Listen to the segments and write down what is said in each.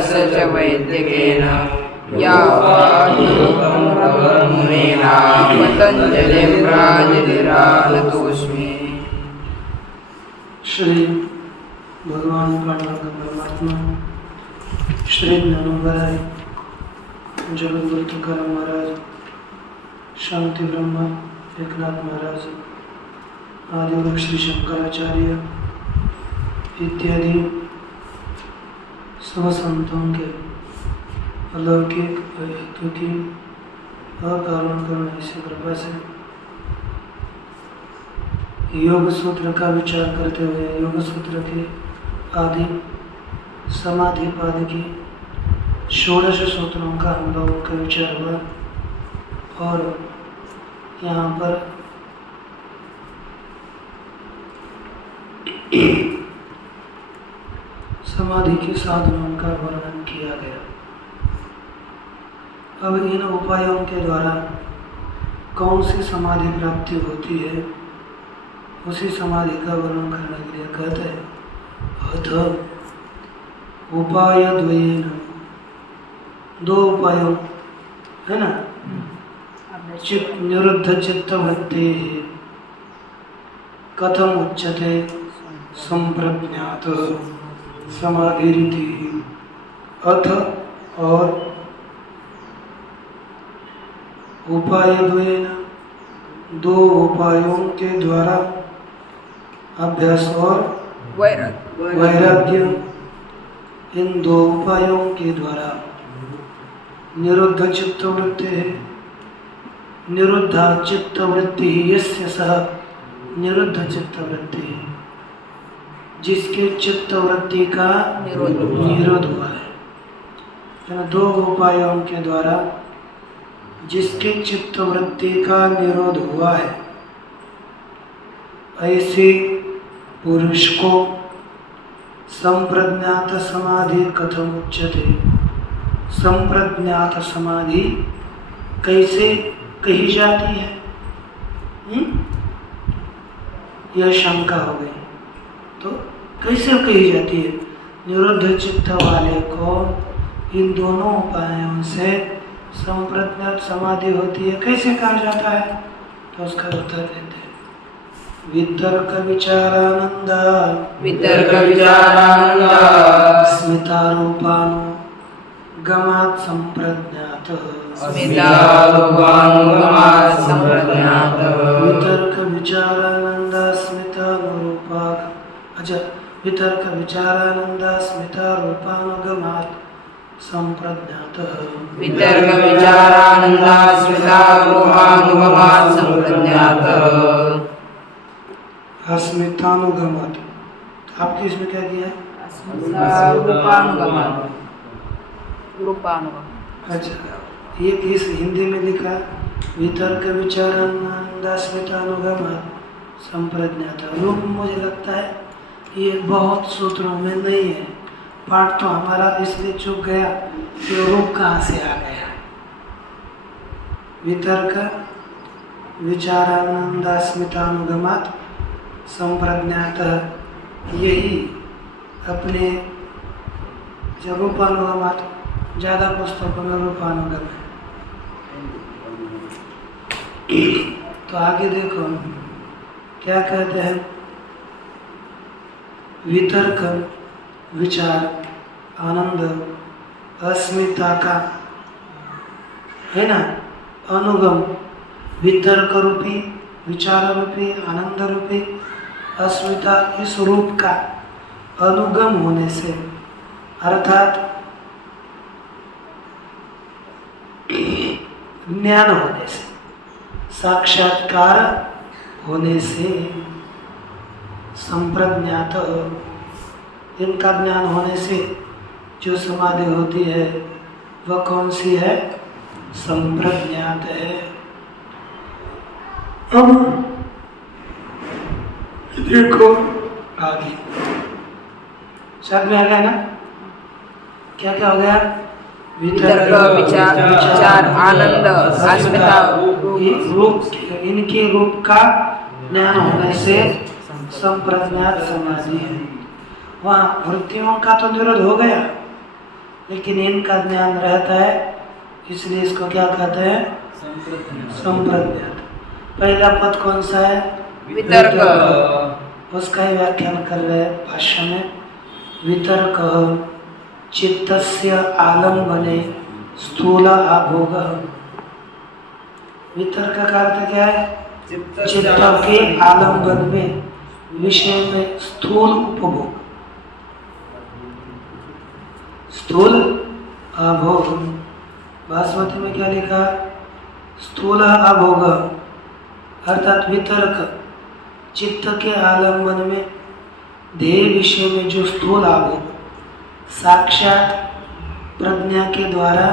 स च वैद्यकेन मुनेना पतंजलिं राजधिरानतोऽस्मि। श्री भगवान पांडुरंग परमात्मा श्री ज्ञानोबराय जगद्गुरु तुकाराम महाराज, शांति ब्रह्मा एकनाथ महाराज, आदिवृक्ष श्री शंकराचार्य इत्यादि सब संतों के अलौकिक हेतु की अकारण करुणा से कृपा से योग सूत्र का विचार करते हुए योग सूत्र के आदि समाधि पाद की 16 सूत्रों का हम लोगों का विचार हुआ और यहाँ पर समाधि के साधनों का वर्णन किया गया। अब इन उपायों के द्वारा कौन सी समाधि प्राप्ति होती है उसी समाधि का वर्णन करने के लिए कहते हैं अथ उपाय द्वयेन, दो उपायों है ना, निरुद्ध चित्त वृत्ति कथम उच्यते संप्रज्ञात समाधि रीति। अथ और उपाय द्वयेन, दो उपायों के द्वारा अभ्यास और वैराग्य, इन दो उपायों के द्वारा निरुद्ध चित्तवृत्ति है। निरुद्धा चित्तवृत्ति यस्य सह, निरुद्ध चित्तवृत्ति जिसके चित्तवृत्ति का निरोध हुआ है। दो उपायों के द्वारा जिसके चित्तवृत्ति का निरोध हुआ है, ऐसे पुरुष को संप्रज्ञात समाधि कथम उच्यते। संप्रज्ञात समाधि कैसे कही जाती है? यह शंका हो गई, तो कैसे कही जाती है? निरुद्ध चित्त वाले को इन दोनों उपायों से संप्रज्ञात समाधि होती है, कैसे कहा जाता है? तो उसका उत्तर देते हैं वितर्क विचारानंद, वितर्क विचारानंद स्मितारूपानुगमात् संप्रज्ञात, स्मितारूपानुगमात् संप्रज्ञात। वितर्क विचारानंद स्मितानुरूपात्, अच्छा, वितर्क विचारानंद स्मितारूपानुगमात् संप्रज्ञात, वितर्क विचारानंद स्मितारूपानुगमात् संप्रज्ञात। अस्मितानुगमात्, आपके इसमें क्या किया है? रूपानुगम। अच्छा, ये इस हिंदी में लिखा वितर्क विचारानंद स्मितानुगमात् संप्रज्ञात। रूप मुझे लगता है ये बहुत सूत्रों में नहीं है। पाठ तो हमारा इसलिए चूक गया कि रूप कहाँ से आ गया। वितर्क विचारानंद स्मितानुगमात् संप्रज्ञात, यही अपने जो रूपानुगमात्, ज़्यादा पुस्तकों में रूपानुगम है। तो आगे देखो क्या कहते हैं, वितर्क विचार आनंद अस्मिता का है ना अनुगम, वितर्क रूपी विचार रूपी आनंद रूपी अस्मिता इस रूप का अनुगम होने से, अर्थात ज्ञान होने से, साक्षात्कार होने से, संप्रज्ञात, इनका ज्ञान होने से जो समाधि होती है वह कौन सी है? संप्रज्ञात है। अब देखो आगे सब में आ गया ना, क्या क्या हो गया? वितर्क विचार आनंद अस्मिता रूप, इनके रूप का ज्ञान होने से संप्रज्ञात समाधि है। वहाँ वृत्तियों का तो निरोध हो गया, लेकिन इनका ज्ञान रहता है, इसलिए इसको क्या कहते हैं? संप्रज्ञात। पहला पद कौन सा है? वितर्क। उसका ही व्याख्यान कर रहे हैं भाष्य में। वितर्क चित्तस्य आलम्बने स्थूल आभोग। वितर्क का अर्थ क्या है? चित्त के आलम्बन में, विषय में स्थूल उपभोग, स्थूल आभोग। बासमती में क्या लिखा? स्थूल आभोग, अर्थात वितर्क चित्त के आलम्बन में ध्येय विषय में जो स्थूल आभोग साक्षात प्रज्ञा के द्वारा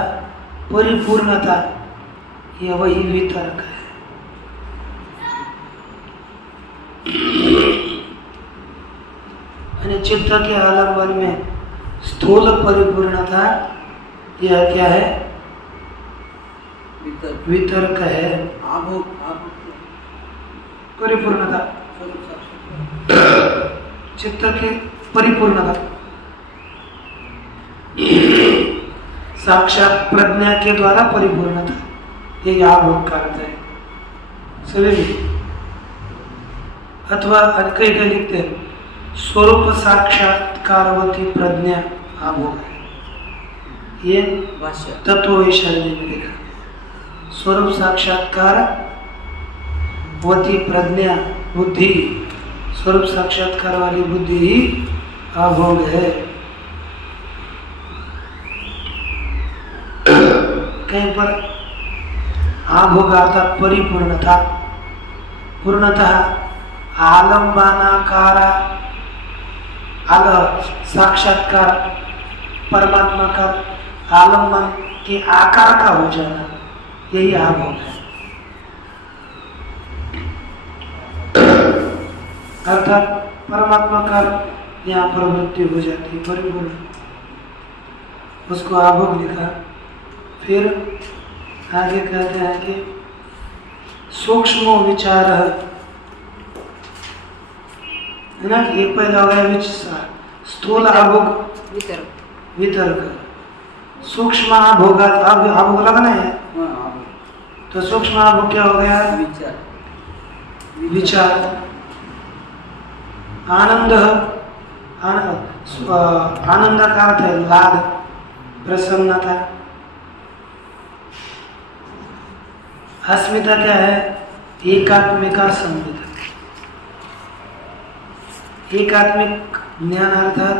परिपूर्णता, यह वही वितर्क है। चित्त के आलम्बन में स्थूल परिपूर्णता, यह क्या है? वितर्क है। परिपूर्णता, चित्त की परिपूर्णता साक्षात प्रज्ञा के द्वारा परिपूर्णता, ये आभोग का अर्थ है। सभी अथवा कई कई लिखते हैं स्वरूप साक्षात्कारवती प्रज्ञा आभोग है। ये तत्व वैशाली में लिखा, स्वरूप साक्षात्कार वती प्रज्ञा बुद्धि, स्वरूप साक्षात्कार वाली बुद्धि ही आभोग है। कहीं पर आभोग आता परिपूर्णता, पूर्णतः आलम्बनाकार साक्षात्कार, परमात्मा का आलम्बन के आकार का हो जाना, यही आभोग है। अर्थात परमात्मा का यहाँ प्रवृत्ति हो जाती है परिपूर्ण, उसको आभोग लिखा। फिर आगे कहते हैं कि सूक्ष्म विचार है ना, एक पैदा हो गया विचार, स्थूल आभोग वितर्क, सूक्ष्म आभोग आभोग लगना है, तो सूक्ष्म आभोग क्या हो गया? विचार। आनंद, आनंद का अर्थ है लाभ, प्रसन्नता। अस्मिता क्या है? एकात्मिका संविदा, एकात्मिक ज्ञान अर्थात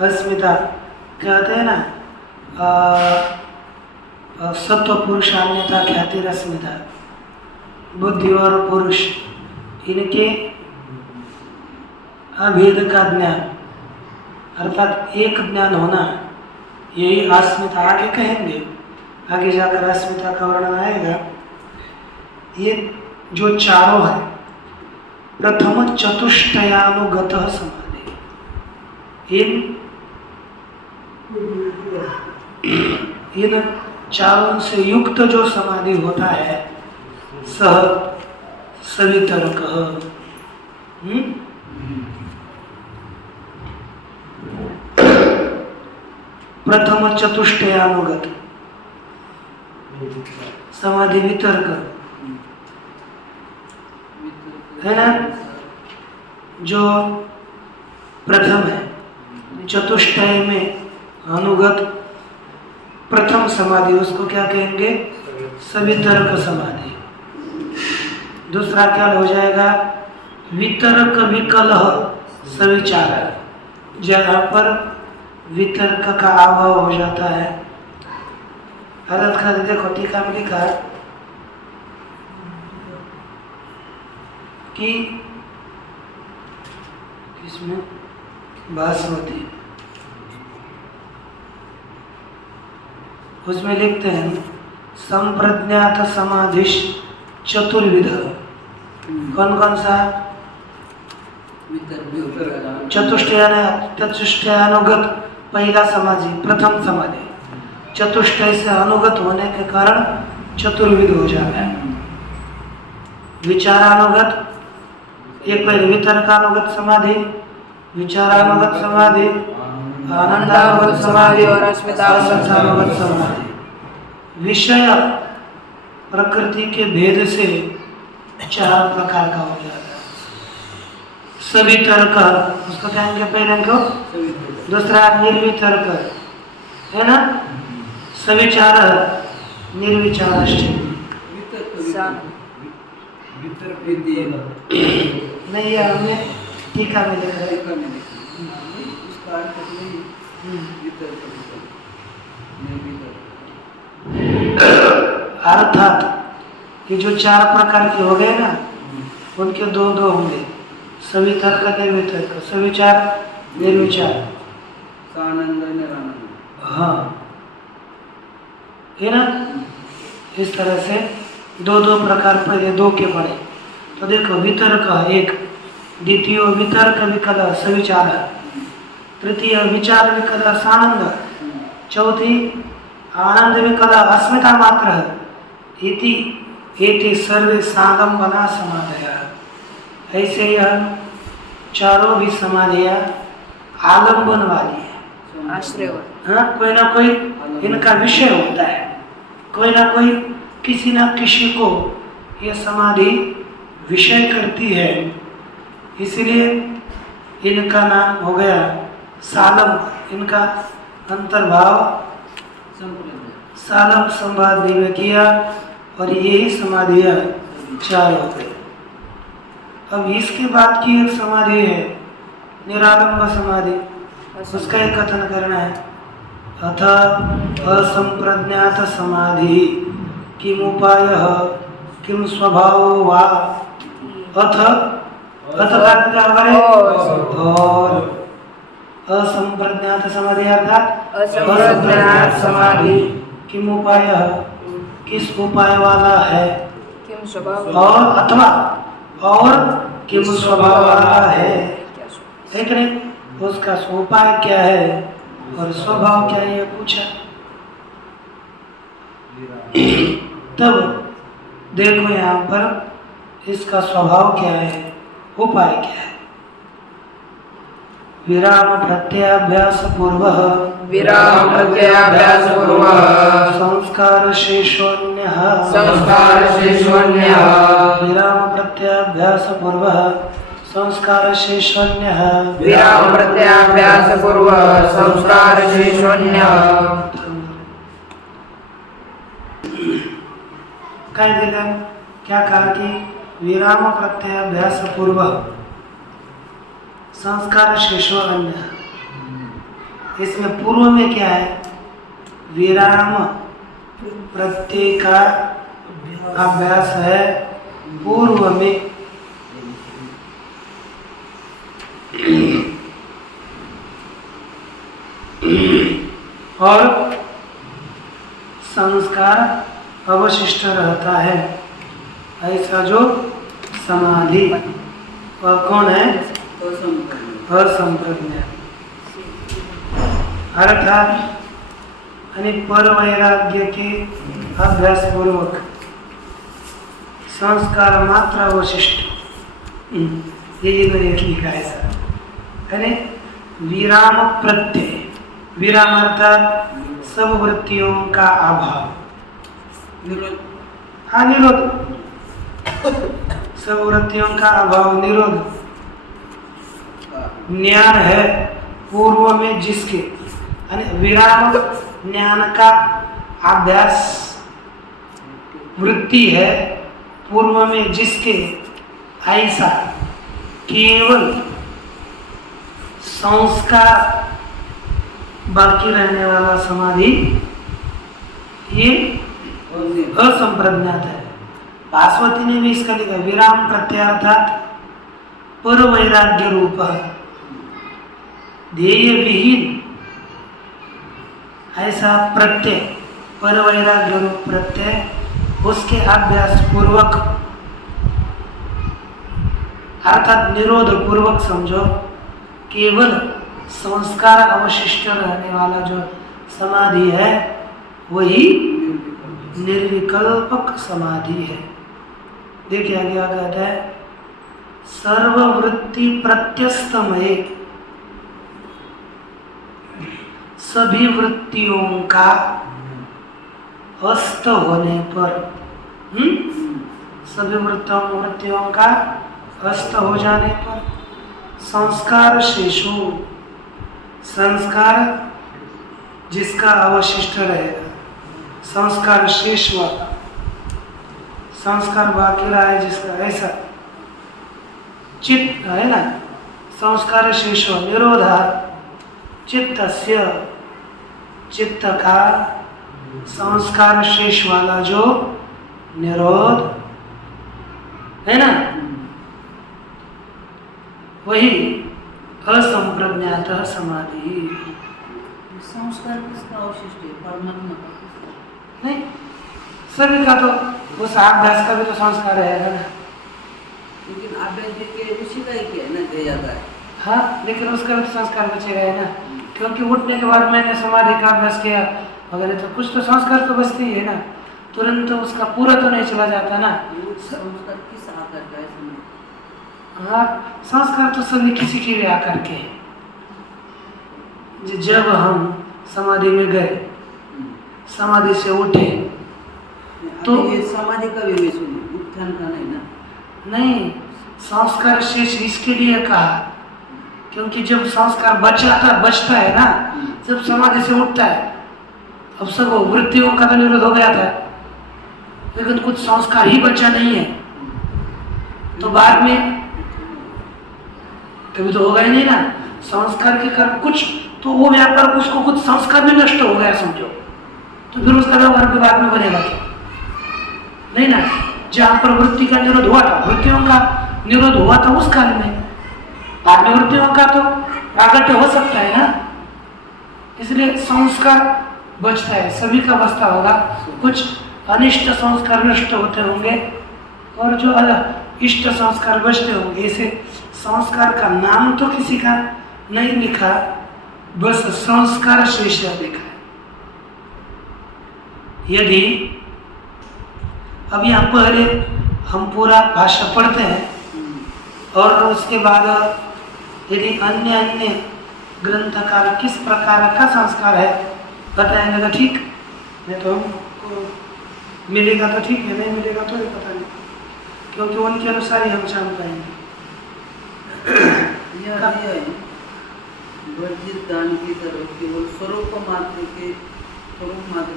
अस्मिता। कहते हैं ना सत्व पुरुषान्यता ख्याति अस्मिता, बुद्धि और पुरुष इनके अभेद का ज्ञान अर्थात एक ज्ञान होना, यही अस्मिता। आगे कहेंगे, आगे जाकर अस्मिता का वर्णन आएगा। ये जो चारों है, प्रथम चतुष्टयानुगत समाधि, इन चारों से युक्त जो समाधि होता है, सह सवितर्क। प्रथम चतुष्टयानुगत समाधि वितर्क है ना, जो प्रथम है, चतुष्टय में अनुगत प्रथम समाधि, उसको क्या कहेंगे? सवितर्क समाधि। दूसरा क्या हो जाएगा? वितर्क विकलह सविचार, जहाँ पर वितर्क का अभाव हो जाता है। हालत का देखो टीका में लिखा कि इसमें बासमती, उसमें लिखते हैं संप्रज्ञात समाधिश चतुर्विध। कौन कौन सा? चतुष्टयानुगत पहला समाधि, प्रथम समाधि। चतुष्टय से अनुगत होने के कारण चतुर्विध हो जाता है। विचारानुगत, एक पहले वितर्कानुगत समाधि, विचारानुगत समाधि, आनंदावृत समाधि और अस्मितावृत समाधि। विषय प्रकृति के भेद से 4 प्रकार का हो जाता है। सवितर्क, उसको कहेंगे पहले को, दूसरा निर्वितर्क, है ना, सविचार, निर्विचार। नहीं, ये हमने टीका में देखा है। अर्थात ये जो 4 प्रकार के हो गए ना, उनके 2 होंगे, सवितर्क निर्वितर्क, सविचार निर्विचार। हाँ, है ना। इस तरह से 2 प्रकार, पहले 2 के पड़े। तो देखो, वितर्क 1, द्वितीय वितर्क विकल सविचार, तृतीय विचार विकल सानंद, चौथी आनंद विकल अस्मिता मात्र, इति सर्वे सागम्बना समाधयः। ऐसे यह चारों भी समाधियाँ आलंबन वाली है, आश्रय। हाँ, कोई ना कोई इनका विषय होता है, कोई ना कोई किसी ना किसी को यह समाधि विषय करती है, इसलिए इनका नाम हो गया सालम। इनका अंतर्भाव सालम संवाद में किया और यही समाधियाँ 4 हो गई। अब इसके बाद की एक समाधि है निरालंब समाधि, उसका एक कथन करना है। अथ असंप्रज्ञात समाधि किमुपायः किम स्वभावो वा। अथ क्या होगा? और असंप्रज्ञात समाधि अर्थात असंप्रज्ञात समाधि किम उपायः, किस उपाय वाला है, किम स्वभाव, और अथवा और किम स्वभाव वाला है, ठीक है, उसका उपाय क्या है और स्वभाव क्या है, ये पूछा। तब देखो यहाँ पर इसका स्वभाव क्या है, उपाय क्या है। विराम प्रत्याभ्यास पूर्वः, विराम प्रत्याभ्यास पूर्वः, संस्कार शेषोन्यः, संस्कार शेषोन्यः, विराम प्रत्याभ्यास पूर्वः, संस्कार शेषोन्यः, विराम प्रत्याभ्यास पूर्वः, संस्कार शेषोन्यः। क्या कहा कि विराम प्रत्याभ्यास पूर्वः संस्कार शेषो अन्य। इसमें पूर्व में क्या है, विराम प्रत्यय का अभ्यास है पूर्व में, और संस्कार अवशिष्ट रहता है। ऐसा जो समाधि, और कौन है, असंप्रज्ञ, अर्थात पर वैराग्य के अभ्यास पूर्वक संस्कार मात्र अवशिष्ट, ये मैंने लिखा है सर। यानी विराम प्रत्यय, विराम अर्थात सब वृत्तियों का अभाव, हाँ निरोध, सब वृत्तियों का अभाव निरोध, ज्ञान है पूर्व में जिसके, विराम ज्ञान का अभ्यास वृत्ति है पूर्व में जिसके, ऐसा केवल संस्कार बाकी रहने वाला समाधि ये असंप्रज्ञात है। पार्वती ने भी इसका लिखा, विराम प्रत्यार्थात पर वैराग्य रूप ध्येय विहीन ऐसा प्रत्यय, पर वैराग्य रूप प्रत्यय, उसके अभ्यास पूर्वक अर्थात निरोध पूर्वक समझो, केवल संस्कार अवशिष्ट रहने वाला जो समाधि है वही निर्विकल्पक समाधि है। देखिए आगे आ कहता है, सर्ववृत्ति प्रत्यस्तमय सभी वृत्तियों का अस्त होने पर, सभी वृत्तियों का अस्त हो जाने पर संस्कार शेषु, संस्कार जिसका अवशिष्ट रहेगा, संस्कार शेष वाला, संस्कार बाकी रहा है जिसका, ऐसा चित्त है ना, संस्कार शेषो निरोधा चित्तस्य, चित्त का संस्कार शेष वाला जो निरोध है ना, वही असंप्रज्ञात समाधि। संस्कार किसका अवशिष्ट है? परमात्मा का किसका? नहीं, सभी का तो उस अभ्यास का भी तो संस्कार रहेगा ना। लेकिन अभ्यास के उसी का ही क्या है ना, दिया जाता है। हाँ, लेकिन उसका भी तो संस्कार बचेगा है ना, क्योंकि उठने के बाद मैंने समाधि का अभ्यास किया वगैरह, तो कुछ तो संस्कार तो बचते ही है ना, तुरंत तो उसका पूरा तो नहीं चला जाता ना। संस्कार किस आकार का है? हाँ, संस्कार तो सभी किसी के भी आकार के हैं। जब हम समाधि में गए, समाधि से उठे, तो ये समाधि का भी उत्थान का नहीं ना? नहीं, संस्कार शेष इसके लिए कहा क्योंकि जब संस्कार बचता है ना, जब समाधि से उठता है, अब सब वृत्तियों का तो निरोध हो गया था, लेकिन कुछ संस्कार ही बचा नहीं है, तो बाद में कभी तो होगा ही नहीं ना। संस्कार के कारण कुछ तो वो व्यापार, उसको कुछ संस्कार में नष्ट हो गया समझो, तो फिर उसका व्यवहार के बाद में बनेगा क्या? नहीं ना। जहाँ पर वृत्ति का निरोध हुआ था, वृत्तियों का निरोध हुआ था उस काल में, बाद में वृत्तियों का तो प्रागट्य हो सकता है ना, इसलिए संस्कार बचता है, सभी का बचता होगा। कुछ अनिष्ट संस्कार नष्ट होते होंगे और जो इष्ट संस्कार बचते होंगे। ऐसे संस्कार का नाम तो किसी का नहीं लिखा, बस संस्कार शेष लिखा है। यदि अब यहाँ पहले हम पूरा भाषा पढ़ते हैं और उसके बाद यदि अन्य अन्य ग्रंथकार किस प्रकार का संस्कार है बताएंगे तो ठीक, नहीं तो हमको मिलेगा तो ठीक है, नहीं मिलेगा तो ये पता नहीं, क्योंकि उनके अनुसार ही हम जान पाएंगे। वर्जित दान की तरफ केवल स्वरूप मात्र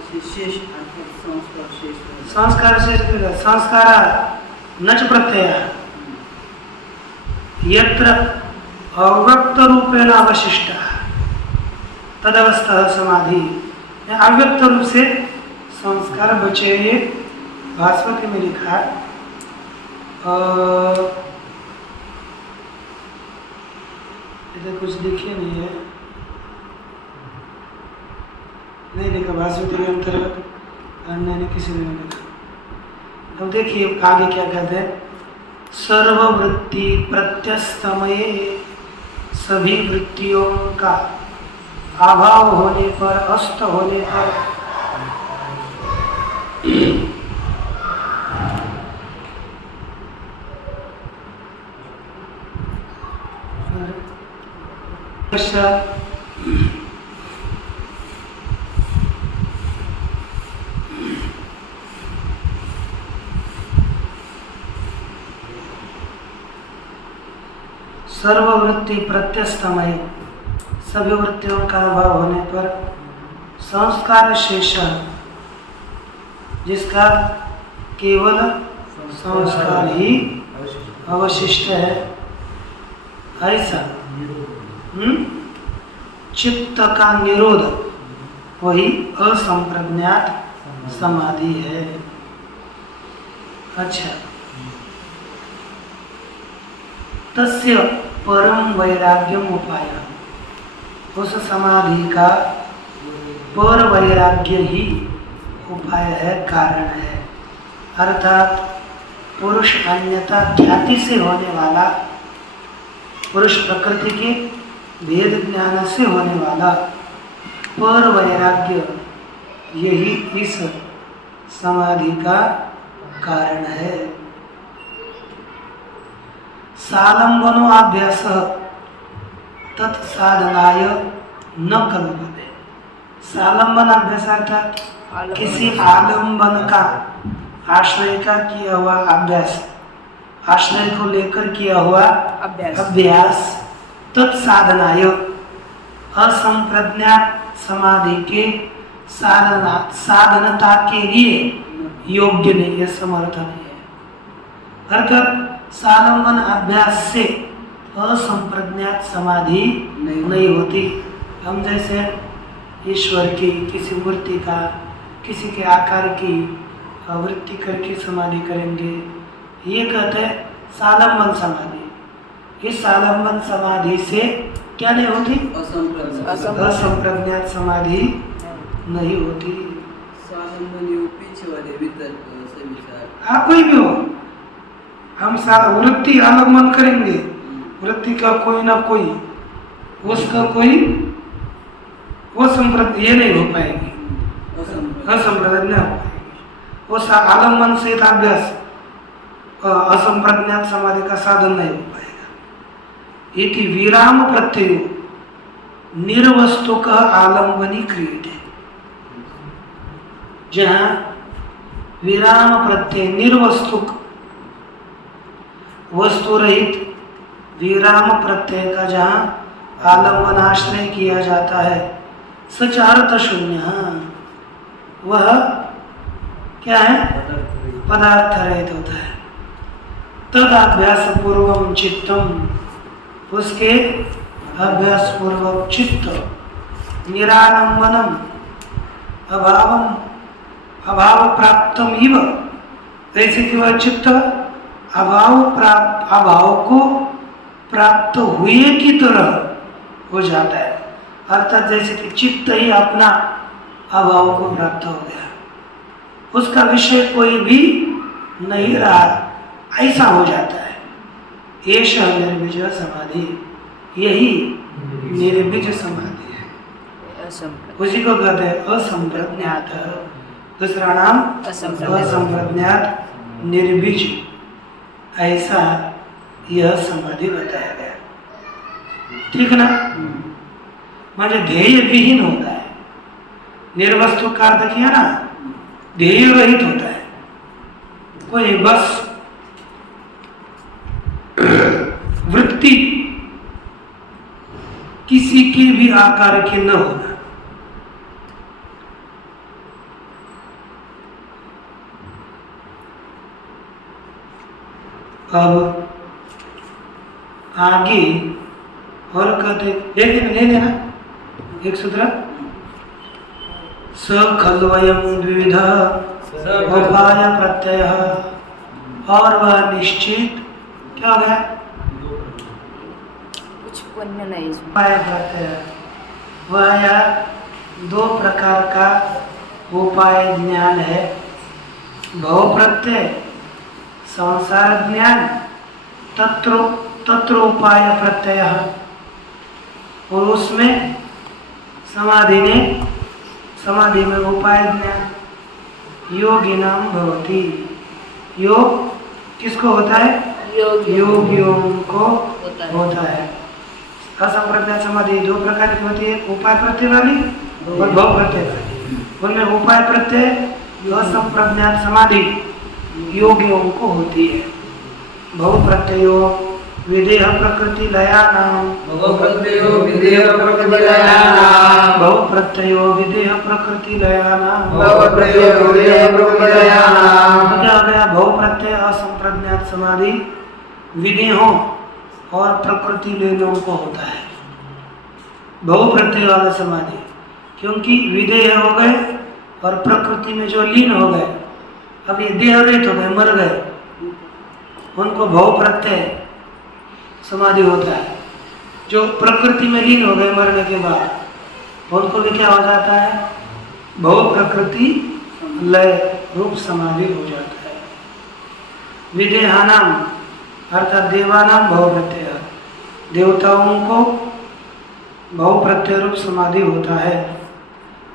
से शेष अर्थात संस्कार शेष। संस्कार शेष, संस्कार नच प्रत्यय यत्र अव्यक्त रूपेण अवशिष्ट तदवस्था समाधि। अव्यक्त रूप से संस्कार बचे, ये भास्वती में लिखा। इधर कुछ लिखे नहीं है, नहीं लिखा भास्वती के अंतर्गत, मैंने किसी ने नहीं लिखा। अब देखिए आगे क्या कहते हैं। सर्ववृत्ति प्रत्यस्तमये, सभी वृत्तियों का अभाव होने पर, अस्त होने पर, सर्ववृत्ति प्रत्यस्तमय, सभी वृत्तियों का अभाव होने पर संस्कार शेष, जिसका केवल संस्कार ही अवशिष्ट है, ऐसा चित्त का निरोध वही असंप्रज्ञात समाधि है। अच्छा, तस्य परम वैराग्यम उपाय, उस समाधि का पर वैराग्य ही उपाय है, कारण है। अर्थात पुरुष अन्यथा ख्याति से होने वाला, पुरुष प्रकृति के भेद ज्ञान से होने वाला पर वैराग्य, यही इस समाधि का कारण है। सालंबनो अभ्यास तत्साधनाय न कल्पते, सालंबन अभ्यास अर्थात किसी आलंबन का आश्रय का किया हुआ अभ्यास, आश्रय को लेकर किया हुआ अभ्यास तत्साधनाय असंप्रज्ञात समाधि के साधनता के लिए योग्य नहीं है, समर्थ नहीं है। अर्थात सालंबन अभ्यास से असंप्रज्ञात समाधि नहीं होती। हम जैसे ईश्वर की, किसी मूर्ति का, किसी के आकार की वृत्ति करके समाधि करेंगे, ये कहते हैं सालंबन समाधि। इस सालंबन समाधि से क्या नहीं होती? असंप्रज्ञात समाधि नहीं होती। पीछे वाले वितर्क से विचार आप कोई भी हो, हम सारा वृत्ति आलंबन करेंगे, वृत्ति का कोई ना कोई, उसका कोई वो संप्रज्ञ ये नहीं हो पाएगी, असंप्रज्ञ हो पाएगी। वो आलंबन से अभ्यास असंप्रज्ञात समाधि का साधन नहीं हो पाएगा। इति विराम प्रत्यय निर्वस्तुक आलंबनी क्रियते। जहाँ विराम प्रत्यय निर्वस्तुक वस्तु रहित विराम प्रत्यय का जहाँ आलंबन आश्रय किया जाता है, सच अर्थ शून्य, वह क्या है? पदार्थ रहित होता है। तद अभ्यास पूर्वम चित्तम, उसके अभ्यास पूर्वक चित्त निरालंबनम अभावम अभाव प्राप्तम इव, जैसे कि वह चित्त अभाव को प्राप्त हुए की तरह हो जाता है। अर्थात जैसे कि चित्त ही अपना अभाव को प्राप्त हो गया, उसका विषय कोई भी नहीं रहा, ऐसा हो जाता है। एष निर्बीज समाधि, यही निर्बीज समाधि है, उसी को कहते हैं असंप्रज्ञात। दूसरा नाम असंप्रज्ञात निर्बीज, ऐसा यह समाधि बताया गया। ठीक ना? म्हणजे ध्येय विहीन होता है। निर्वस्तु का अर्थ किया ना, ध्येय रहित होता है। कोई बस वृत्ति किसी के भी आकार के न होना। अब आगे और कहते ले लेना एक सूत्र, स खल्वयम द्विविध उपाय प्रत्यय, और वह निश्चित क्या हो गया? कुछ पुण्य नहीं इसमें। उपाय प्रत्यय, वह यह दो प्रकार का उपाय ज्ञान है। भव प्रत्यय संसार ज्ञान, तत्र उपाय प्रत्यय, और उसमें समाधि में उपाय ज्ञान योगिनाम भवति। योग किसको होता है? योगियों को होता है। असंप्रज्ञात समाधि दो प्रकार की होती है, उपाय प्रत्यय वाली और भव प्रत्यय वाली। उनमें उपाय प्रत्यय असंप्रज्ञात समाधि योगियों को होती है। भव प्रत्ययो विदेह प्रकृति लयानाम, भव प्रत्ययो विदेह प्रकृति लयानाम, भव प्रत्ययो विदेह प्रकृति लयानाम, भव प्रत्ययो विदेह प्रकृति लयानाम। तो क्या हो गया? भव प्रत्यय असंप्रज्ञात समाधि विदेहों और प्रकृति लीनों को होता है। भव प्रत्यय वाला समाधि, क्योंकि विदेह हो गए और प्रकृति में जो लीन हो गए, अब ये देह रहित हो गए, मर गए, उनको भव प्रत्यय समाधि होता है। जो प्रकृति में लीन हो गए मरने के बाद, उनको भी क्या हो जाता है? भव प्रकृति लय रूप समाधि हो जाता है। विदेहानाम अर्थात देवानाम भव प्रत्यय, देवताओं को भव प्रत्यय रूप समाधि होता है।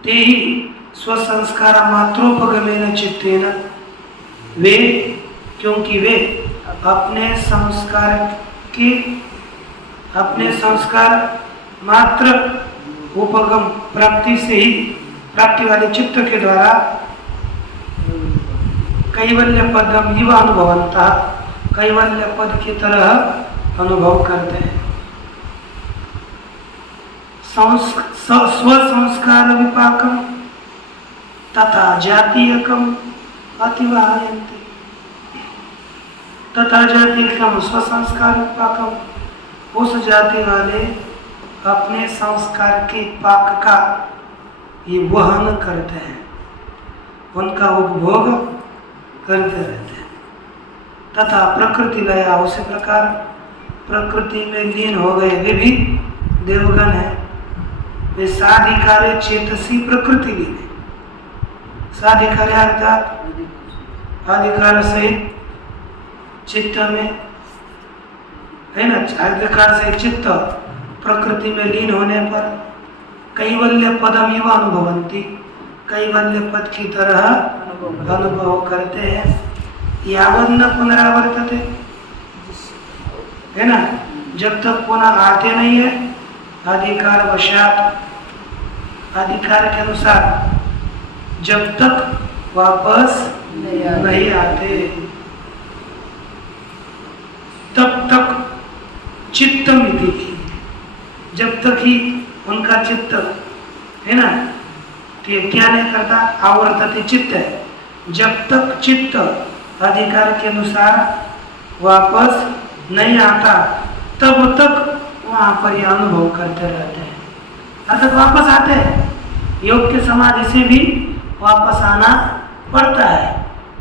ते ही स्वसंस्कार मात्रोपगमेन चित्तेन, वे क्योंकि वे अपने संस्कार मात्र उपगम प्राप्ति से ही, प्राप्ति वाले चित्त के द्वारा कैवल्य पदम इव अनुभवंता, कैवल्य पद की तरह अनुभव करते हैं। स्व संस्कार विपाकम तथा जातीयकम अतिवाहयन्ति, तथा जातीयकम स्व संस्कार विपाकम, उस जाति वाले अपने संस्कार के पाक का ये वहन करते हैं, उनका उपभोग करते रहते हैं। तथा प्रकृति लया, उसी प्रकार प्रकृति में लीन हो गए वे भी देवगण है। वे साधिकारे चेतसी प्रकृति लीन है। साधिकार्य अर्थात अधिकार सहित चित्त में है ना, अधिकार से चित्त प्रकृति में लीन होने पर कैवल्य पदम इव अनुभवंती, कैवल्य पद की तरह अनुभव करते हैं। यावत् न पुनरावर्तते, है ना, जब तक पुनः आते नहीं है अधिकार वशात, अधिकार के अनुसार जब तक वापस नहीं आते तब तक चित्तमिति, जब तक ही उनका चित्त है ना, तो ये क्या नहीं करता, आवर्तते चित्त है, जब तक चित्त अधिकार के अनुसार वापस नहीं आता तब तक वहाँ पर ये अनुभव करते रहते हैं। अर्थात वापस आते हैं, योग के समाधि से भी वापस आना पड़ता है।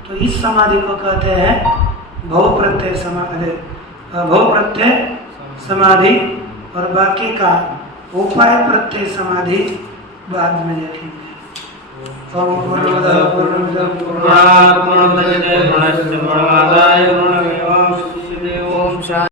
तो इस समाधि को कहते हैं भव प्रत्यय समाधि, भव प्रत्यय समाधि, और बाकी का उपाय प्रत्यय समाधि बाद में देखेंगे। पूर्णमदः पूर्णमिदं पूर्णात् पूर्णमुदच्यते पूर्णस्य पूर्णमादाय